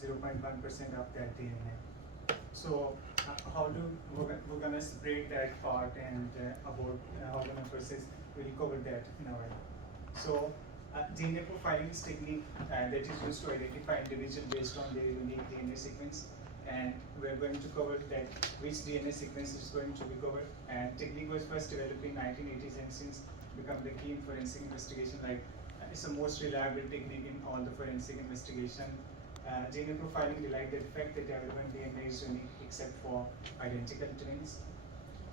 0.1% of that DNA. So how do we're gonna separate that part and about how the process we recover that in a while. So DNA profiling is technique that is used to identify individual based on their unique DNA sequence, and we're going to cover that which DNA sequence is going to be covered. And technique was first developed in 1980s and since become the key in forensic investigation. Like it's the most reliable technique in all the forensic investigation. DNA profiling relies the fact that everyone DNA is unique except for identical twins,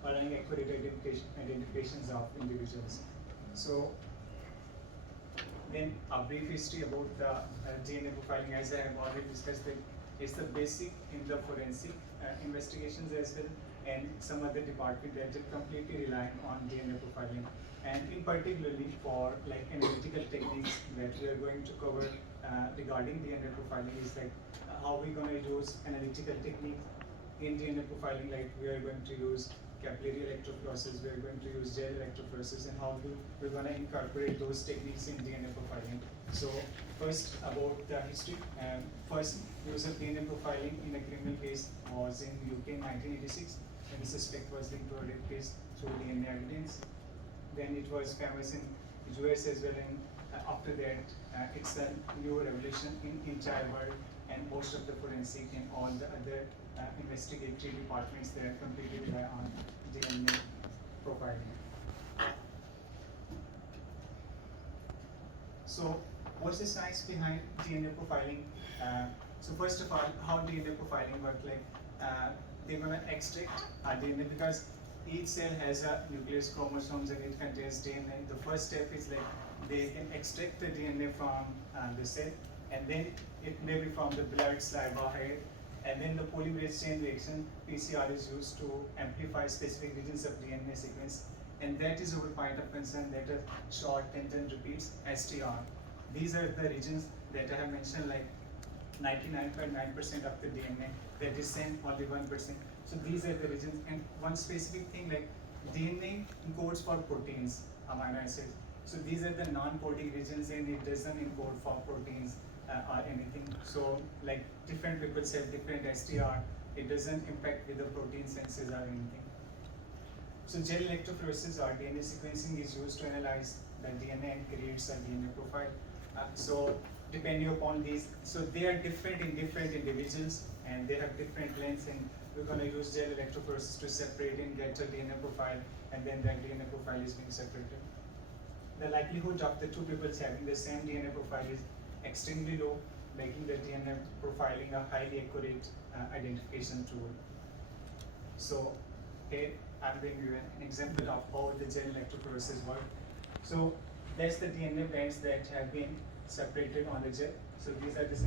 allowing accurate identifications of individuals. So then a brief history about the DNA profiling, as I have already discussed, that it's the basic in the forensic investigations as well, and some other department that are completely relying on DNA profiling. And in particularly for like analytical techniques that we are going to cover regarding DNA profiling is like how we're going to use analytical techniques in DNA profiling. Like we are going to use capillary electrophoresis, we are going to use gel electrophoresis, and how we're going to incorporate those techniques in DNA profiling. So first about the history. First use of DNA profiling in a criminal case was in UK in 1986, when the suspect was linked to a rape case through DNA evidence. Then it was famous in US as well, and after that it's a new revolution in entire world, and most of the forensic and all the other investigatory departments they are completely rely on DNA profiling. So what's the science behind DNA profiling? So first of all, how DNA profiling works? Like they're gonna extract DNA because each cell has a nucleus, chromosomes, and it contains DNA. The first step is like they can extract the DNA from the cell, and then it may be from the blood, saliva, hair, and then the polymerase chain reaction (PCR) is used to amplify specific regions of DNA sequence, and that is our point of concern. That are short 10 repeats (STR). These are the regions that I have mentioned, like 99.9% of the DNA that is sent, only 1%. So these are the regions, and one specific thing, like DNA encodes for proteins, amino acids. So these are the non-coding regions, and it doesn't encode for proteins or anything. So like different people say different STR, it doesn't impact with the protein senses or anything. So gel electrophoresis or DNA sequencing is used to analyze the DNA and creates a DNA profile. So depending upon these, so they are different in different individuals, and they have different lengths, and we're going to use gel electrophoresis to separate and get a DNA profile, and then that DNA profile is being separated. The likelihood of the two people having the same DNA profile is extremely low, making the DNA profiling a highly accurate identification tool. So here I'm going to give an example of how the gel electrophoresis works. So that's the DNA bands that have been separated on the gel. So these are the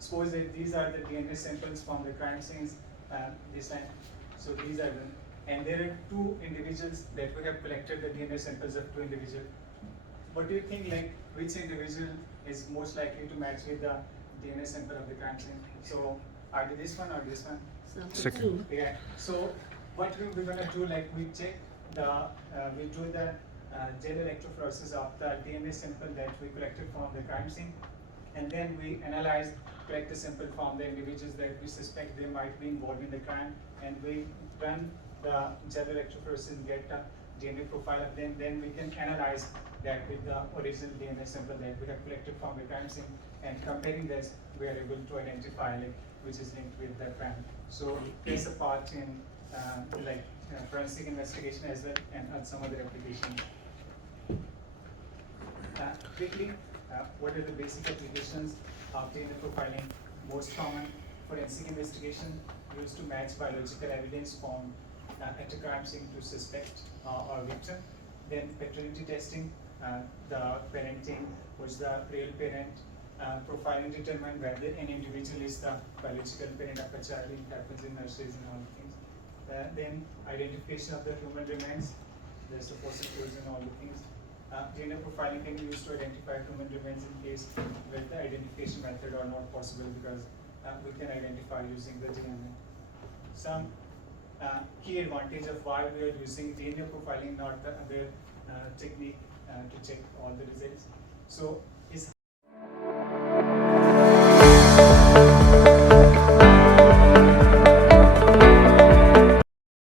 suppose that these are the DNA samples from the crime scenes this time. So these are them, and there are two individuals that we have collected the DNA samples of two individuals. What do you think, like which individual is most likely to match with the DNA sample of the crime scene? So either this one or this one? Second. Yeah. So what we're gonna do, like we check the we do the gel electrophoresis of the DNA sample that we collected from the crime scene, and then we collect the sample from the individuals that we suspect they might be involved in the crime, and we run the gel electrophoresis and get a DNA profile of them. Then we can analyze that with the original DNA sample that we have collected from the crime scene, and comparing this, we are able to identify like which is linked with the crime. So plays a part in forensic investigation as well, and some other applications. Quickly, what are the basic applications of DNA profiling? Most common, forensic investigation used to match biological evidence found at a crime scene to suspect or victim. Then paternity testing, the parenting, who's the real parent. Profiling determine whether an individual is the biological parent of a child. It happens in nurseries and all the things. Then identification of the human remains. There's the fossil fuels and all the things. DNA profiling can be used to identify human remains in case where the identification method are not possible, because we can identify using the DNA. Some key advantage of why we are using DNA profiling, not the other technique to check all the results. So